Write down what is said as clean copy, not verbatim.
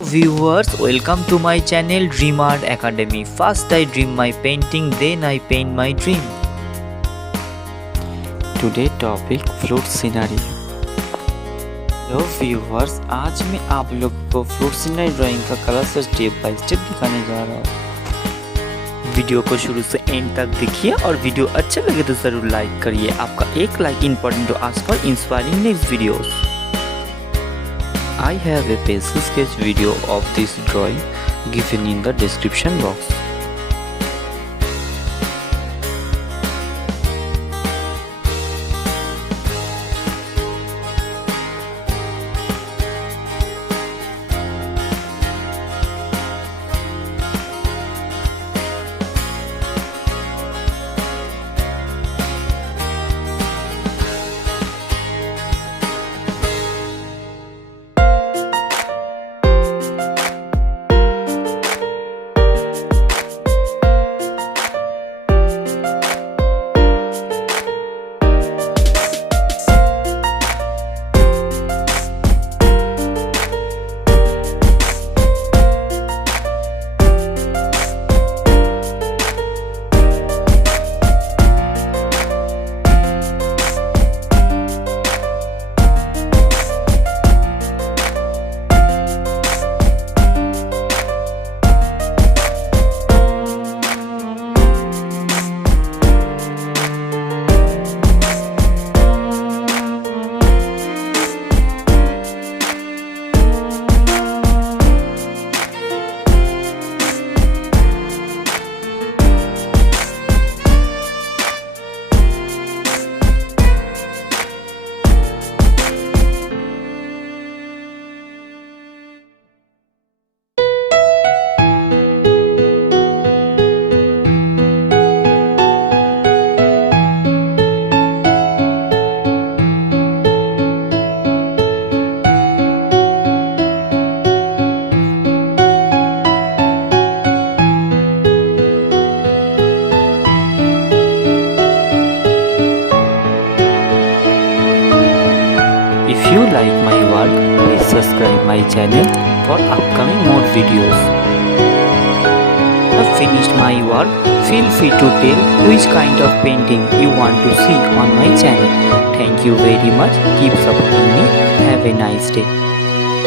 Viewers, welcome to my channel Dream Art Academy. First I dream my painting, then I paint my dream. Today topic fruit scenery. Hello viewers, आज मैं आप लोगों को fruit scenery drawing का colour से step by step दिखाने जा रहा हूँ। वीडियो को शुरू से एंड तक देखिए और वीडियो अच्छा लगे तो ज़रूर लाइक करिए। आपका एक like important to us for inspiring next videos. I have a pencil sketch video of this drawing given in the description box. If you like my work, please subscribe my channel for upcoming more videos. I've finished my work. Feel free to tell which kind of painting you want to see on my channel. Thank you very much. Keep supporting me. Have a nice day.